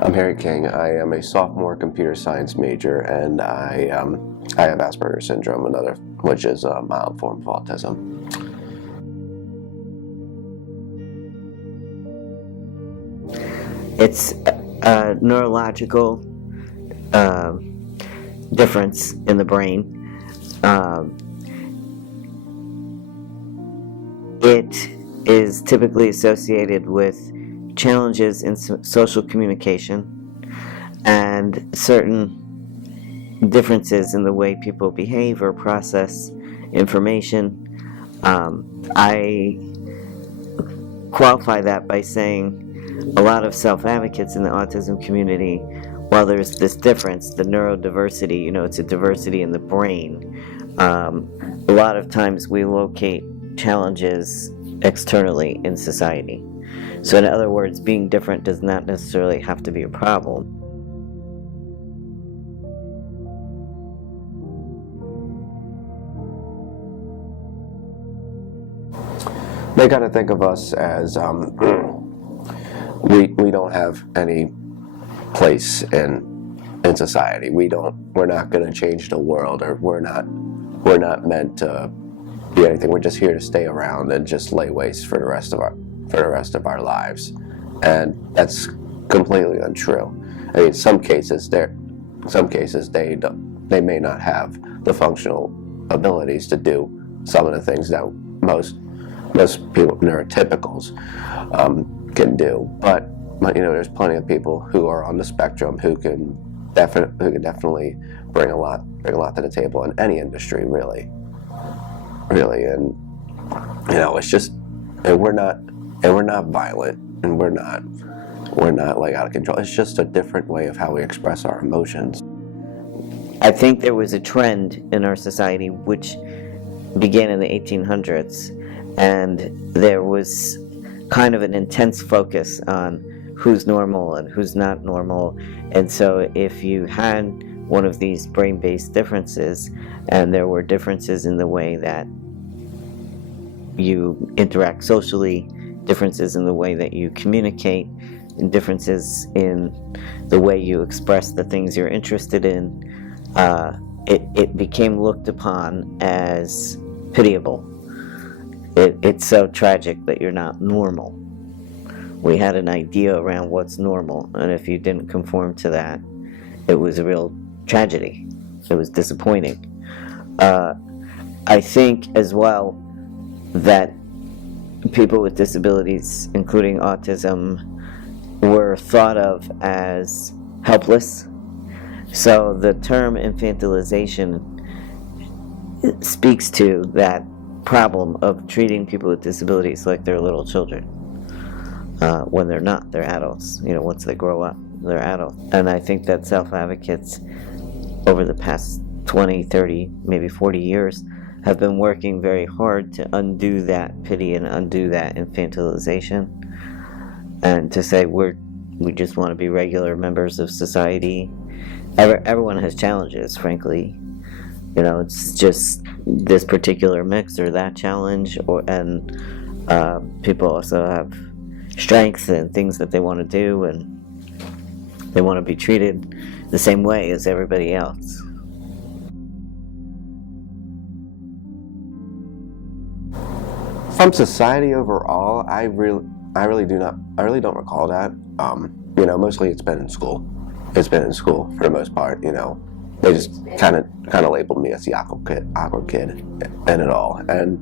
I'm Harry King. I am a sophomore computer science major, and I have Asperger's syndrome, which is a mild form of autism. It's a neurological difference in the brain. It is typically associated with challenges in social communication and certain differences in the way people behave or process information. I qualify that by saying a lot of self-advocates in the autism community, while there's this difference, the neurodiversity, it's a diversity in the brain, a lot of times we locate challenges externally in society. So in other words, being different does not necessarily have to be a problem. They kind of think of us as we don't have any place in society. We're not going to change the world, or we're not meant to be anything. We're just here to stay around and just lay waste for the rest of our lives, and that's completely untrue. I mean, some cases they may not have the functional abilities to do some of the things that most people, neurotypicals, can do. But there's plenty of people who are on the spectrum who can definitely bring a lot to the table in any industry, really. And it's just, and we're not violent, and we're not like out of control. It's just a different way of how we express our emotions. I think there was a trend in our society which began in the 1800s, and there was kind of an intense focus on who's normal and who's not normal. And so if you had one of these brain-based differences, and there were differences in the way that you interact socially, differences in the way that you communicate, and differences in the way you express the things you're interested in, it became looked upon as pitiable. It's so tragic that you're not normal. We had an idea around what's normal, and if you didn't conform to that, it was a real tragedy. It was disappointing. I think as well that people with disabilities, including autism, were thought of as helpless. So the term infantilization speaks to that problem of treating people with disabilities like they're little children, when they're not. They're adults. Once they grow up, they're adults. And I think that self-advocates over the past 20, 30, maybe 40 years have been working very hard to undo that pity and undo that infantilization, and to say we just want to be regular members of society. Everyone has challenges, frankly. It's just this particular mix or that challenge, and people also have strengths and things that they want to do, and they want to be treated the same way as everybody else. From society overall, I really don't recall that. Mostly it's been in school. It's been in school for the most part. They just kind of labeled me as the awkward kid, and it all. And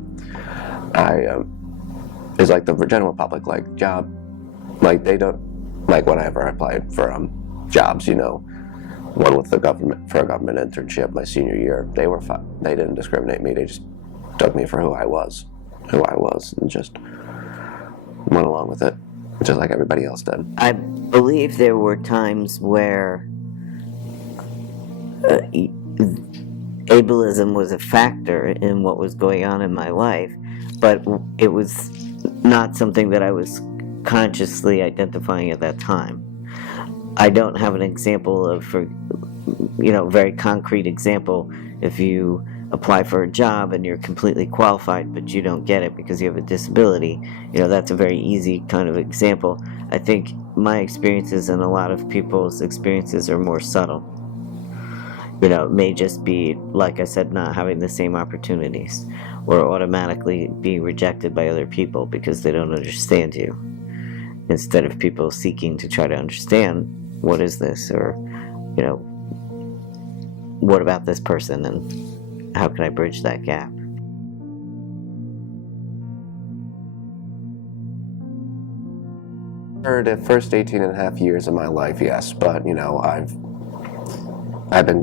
it's like the general public, like job, like they don't, like whenever I applied for jobs, one with the government, for a government internship my senior year, they didn't discriminate me. They just took me for who I was, and just went along with it, just like everybody else did. I believe there were times where ableism was a factor in what was going on in my life, but it was not something that I was consciously identifying at that time. I don't have an example of, very concrete example. If you apply for a job and you're completely qualified, but you don't get it because you have a disability. That's a very easy kind of example. I think my experiences and a lot of people's experiences are more subtle. It may just be, like I said, not having the same opportunities, or automatically being rejected by other people because they don't understand you, instead of people seeking to try to understand, what is this, or what about this person, and how can I bridge that gap? For the first 18 and a half years of my life, yes, but I've been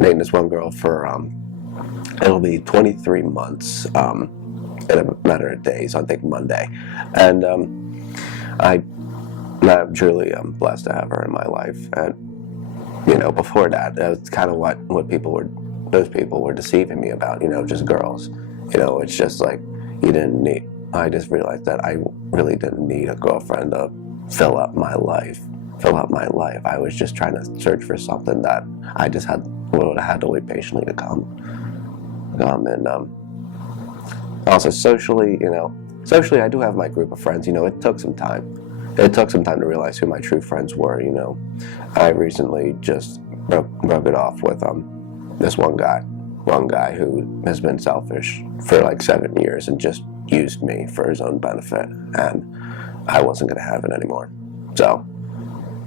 dating this one girl for it'll be 23 months in a matter of days, I think Monday, and I'm truly blessed to have her in my life. And before that, that was kind of what those people were deceiving me about, just girls. It's just like, I just realized that I really didn't need a girlfriend to fill up my life. I was just trying to search for something that I just would have had to wait patiently to come. And also socially, I do have my group of friends. It took some time. It took some time to realize who my true friends were. I recently just broke it off with this one guy who has been selfish for like 7 years and just used me for his own benefit, and I wasn't going to have it anymore. So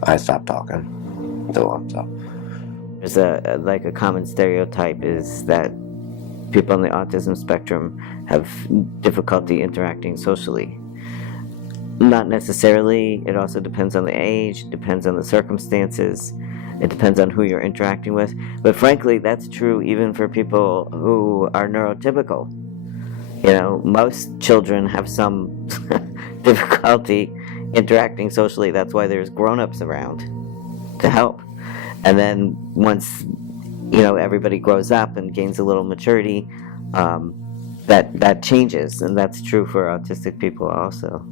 I stopped talking to him. So there's a common stereotype is that people on the autism spectrum have difficulty interacting socially. Not necessarily. It also depends on the age, depends on the circumstances, it depends on who you're interacting with. But frankly, that's true even for people who are neurotypical. Most children have some difficulty interacting socially. That's why there's grown-ups around to help. And then once, everybody grows up and gains a little maturity, that changes, and that's true for autistic people also.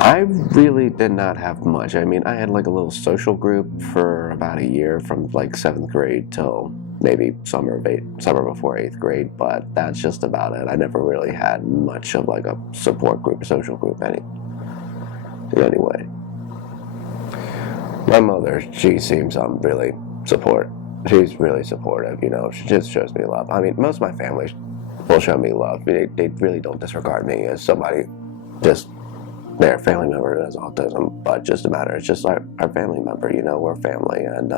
I really did not have much. I mean, I had like a little social group for about a year, from like 7th grade till maybe summer before 8th grade, but that's just about it. I never really had much of like a support group, a social group anyway. My mother, she seems really she's really supportive, she just shows me love. I mean, most of my family will show me love. They really don't disregard me as somebody, just their family member who has autism, but it's just our family member, we're family, and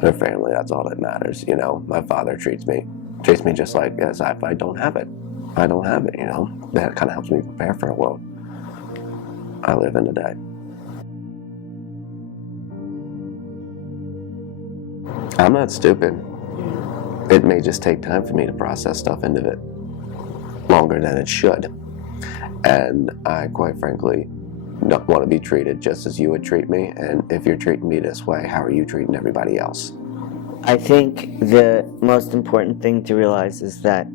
we're family, that's all that matters. My father treats me just like as if I don't have it. That kind of helps me prepare for the world I live in today. I'm not stupid. It may just take time for me to process stuff into it, longer than it should. And I, quite frankly, don't want to be treated just as you would treat me. And if you're treating me this way, how are you treating everybody else? I think the most important thing to realize is that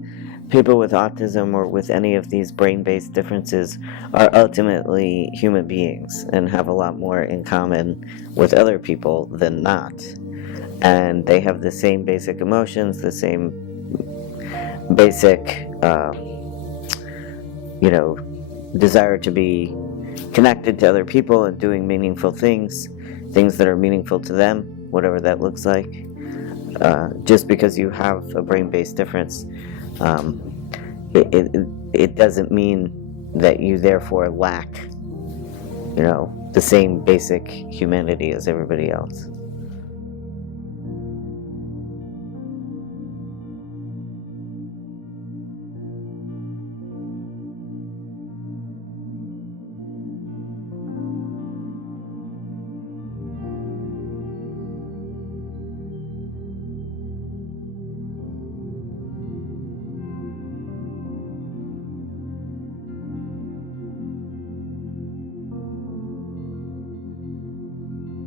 people with autism or with any of these brain-based differences are ultimately human beings and have a lot more in common with other people than not. And they have the same basic emotions, the same basic, desire to be connected to other people and doing meaningful things that are meaningful to them, whatever that looks like. Just because you have a brain-based difference, it doesn't mean that you therefore lack, the same basic humanity as everybody else.